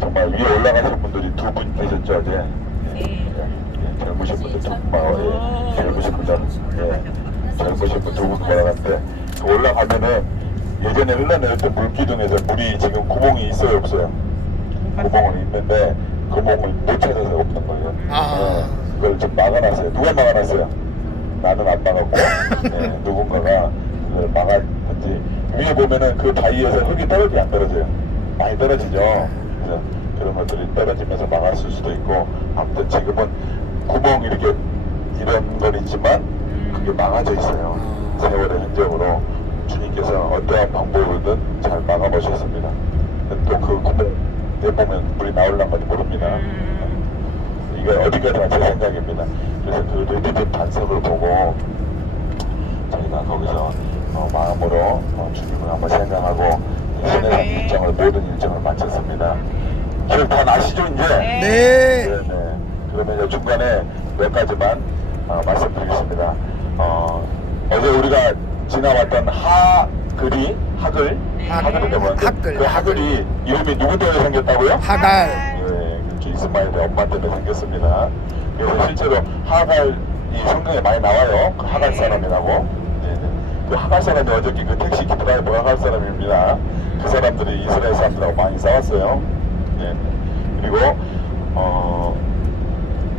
정말 위에 올라가신 분들이 두 분 계셨죠 어제. 젊으신 분들 두 분, 젊으신 분들, 젊으신 분 두 분 올라갔는데 올라가면은 예전에 흘러내렸던 물기둥에서 물이 지금 구멍이 있어요 없어요? 구멍은 있는데 구멍을 못 찾아서 없는 거예요. 그걸 좀 막아놨어요. 누가 막아놨어요? 나는 안 막았고 누군가가 그걸 막았는지. 위에 보면은 그 바위에서 흙이 떨어지지 안 떨어져요? 많이 떨어지죠. 그래서 그런 것들이 떨어지면서 막았을 수도 있고 아무튼 지금은 구멍 이렇게 이런 건 있지만 그게 막아져 있어요. 세월의 흔적으로 주님께서 어떠한 방법으로든 잘 막아보셨습니다. 또 그 구멍에 보면 물이 나올란 건지 모릅니다. 이게 어디까지나 제 생각입니다. 그래서 그 리비딩 반석을 보고 저희가 거기서 마음으로 주님을 한번 생각하고 신의 일정을 모든 일정을 마쳤습니다. 기억 다 나시죠 이제? 네. 그러면 이제 중간에 몇 가지만 말씀드리겠습니다. 어제 우리가 지나왔던 하글이 그 하글이 이름이 누구 때문에 생겼다고요? 하갈. 그렇죠. 이스마엘의 엄마 때문에 생겼습니다. 그래서 실제로 하갈이 성경에 많이 나와요. 그 하갈 사람이라고. 그 하갈 사람이 어저께 그 택시 드라이버가 하갈 사람입니다. 그 사람들이 이스라엘 사람들하고 많이 싸웠어요. 그리고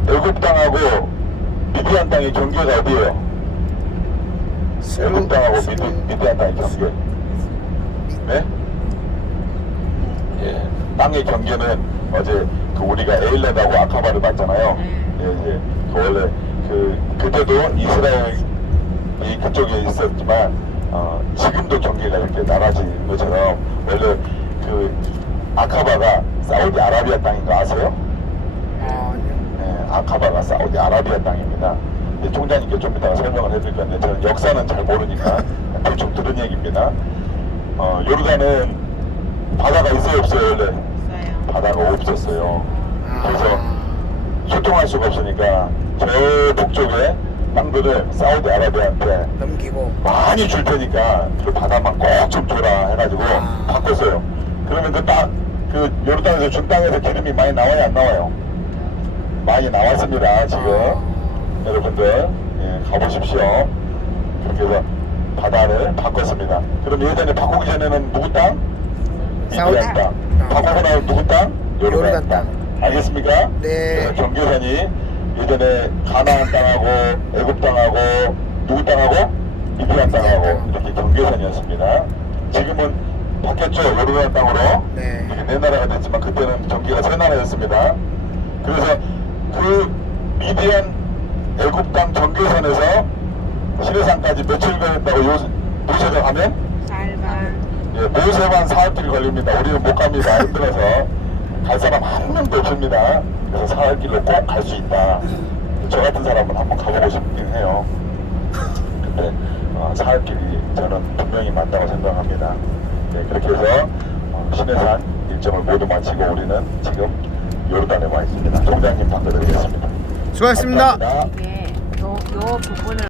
애굽 땅하고 미디안 땅의 경계가 어디예요? 애굽 땅하고 미디안 땅의 경계. 네? 땅의 경계는 어제 그 우리가 에일렛하고 아카바를 봤잖아요. 원래 그때도 이스라엘이 그쪽에 있었지만 지금도 경계가 이렇게 나눠진 것처럼 원래 그 아카바가 사우디아라비아 땅인 거 아세요? 아카바가 사우디아라비아 땅입니다. 이제 총장님께 좀 이따가 설명을 해드릴 건데 저는 역사는 잘 모르니까 대충 들은 얘기입니다. 요르단은 바다가 있어요 없어요 원래? 있어요. 바다가 없었어요. 그래서 소통할 수가 없으니까 저 북쪽에 땅들을 사우디아라비아한테 넘기고. 많이 줄 테니까 그 바다만 꼭 좀 줘라 해가지고 바꿨어요. 그러면 그 요르단에서 준 땅에서 기름이 많이 나와요 안 나와요? 많이 나왔습니다 지금. 여러분들 가보십시오. 그렇게 해서 바다를 바꿨습니다. 그럼 예전에 바꾸기 전에는 누구 땅? 미디안 땅. 바꾸고 나면 누구 땅? 요르단 땅. 알겠습니까? 네. 그래서 경계선이 예전에 가나안 땅하고 애굽 땅하고 누구 땅하고 미디안 땅하고 이렇게 경계선이었습니다. 지금은 바뀌었죠. 요르단 땅으로. 네. 이렇게 네 나라가 됐지만 그때는 경계가 세 나라였습니다. 그래서 그 미디안 애굽 땅 경계선에서 시내산까지 며칠 걸린다고 모세가 가면? 살반. 예, 모세만 사흘길 걸립니다. 우리는 못 갑니다. 힘들어서 갈 사람 한 명도 없습니다. 그래서 사흘길로 꼭 갈 수 있다. 저 같은 사람은 한번 가보고 싶긴 해요. 근데 사흘길이 저는 분명히 맞다고 생각합니다. 네, 그렇게 해서 시내산 일정을 모두 마치고 우리는 지금 요르단에 와 있습니다. 총장님 바꿔드리겠습니다. 수고하셨습니다. 감사합니다. 이게 요 부분을